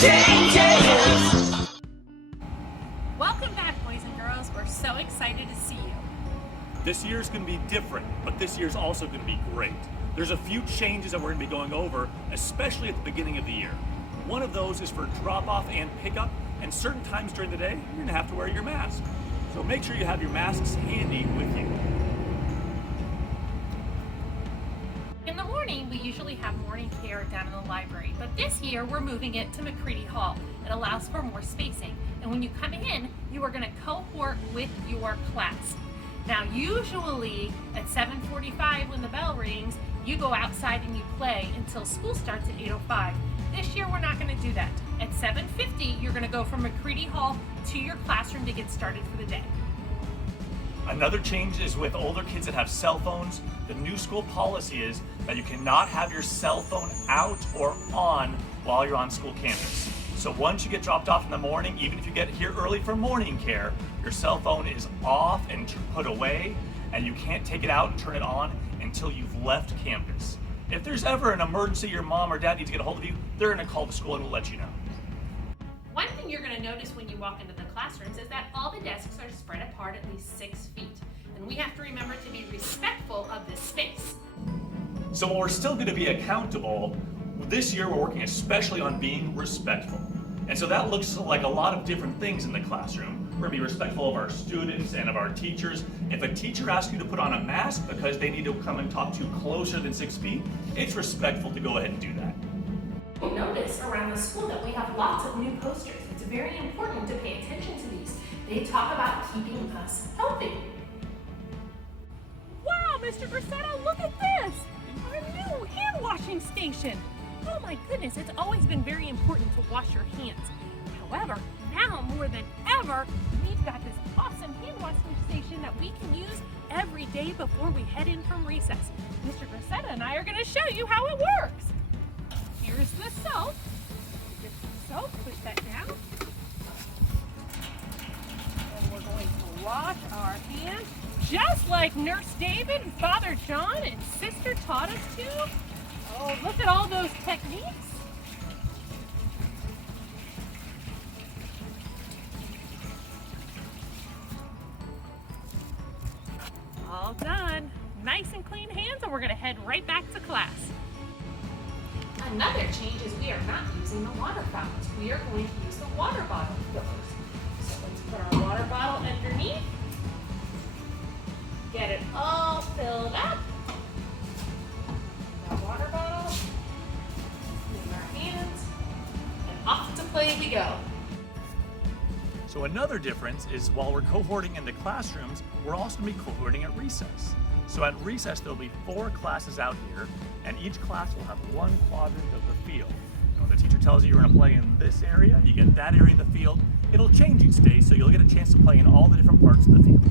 changes. Welcome back, boys and girls. We're so excited to see you. This year's going to be different, but this year's also going to be great. There's a few changes that we're going to be going over, especially at the beginning of the year. One of those is for drop-off and pickup, and certain times during the day, you're going to have to wear your mask. So make sure you have your masks handy with you. In the morning, we usually have morning care down in the library, but this year we're moving it to McCready Hall. It allows for more spacing, and when you come in, you are going to cohort with your class. Now, usually at 7:45 when the bell rings, you go outside and you play until school starts at 8:05. This year, we're not going to do that. At 7:50, you're going to go from McCready Hall to your classroom to get started for the day. Another change is with older kids that have cell phones. The new school policy is that you cannot have your cell phone out or on while you're on school campus. So once you get dropped off in the morning, even if you get here early for morning care, your cell phone is off and put away, and you can't take it out and turn it on until you've left campus. If there's ever an emergency, your mom or dad needs to get a hold of you, they're going to call the school and will let you know. One thing you're going to notice when you walk into the classrooms is that all the desks are spread apart at least 6 feet. And we have to remember to be respectful of this space. So while we're still going to be accountable, this year we're working especially on being respectful. And so that looks like a lot of different things in the classroom. We're going to be respectful of our students and of our teachers. If a teacher asks you to put on a mask because they need to come and talk to you closer than 6 feet, it's respectful to go ahead and do that. You'll notice around the school that we have lots of new posters. It's very important to pay attention to these. They talk about keeping us healthy. Wow, Mr. Grissetta, look at this! Our new hand washing station. Oh my goodness, it's always been very important to wash your hands. However, now more than ever, we've got this awesome hand washing station that we can use every day before we head in from recess. Mr. Grissetta and I are going to show you how it works. Here's the soap. Get some soap, push that down. And we're going to wash our hands just like Nurse David and Father John and Sister taught us to. Oh, look at all those techniques. All done. Nice and clean hands, and we're going to head right back to class. Another change is we are not using the water fountains. We are going to use the water bottle fillers. So let's put our water bottle underneath. Get it all filled up. Our water bottle. Clean our hands. And off to play we go. So another difference is while we're cohorting in the classrooms, we're also going to be cohorting at recess. So at recess, there'll be 4 classes out here, and each class will have one quadrant of the field. And when the teacher tells you you're going to play in this area, you get that area of the field. It'll change each day, so you'll get a chance to play in all the different parts of the field.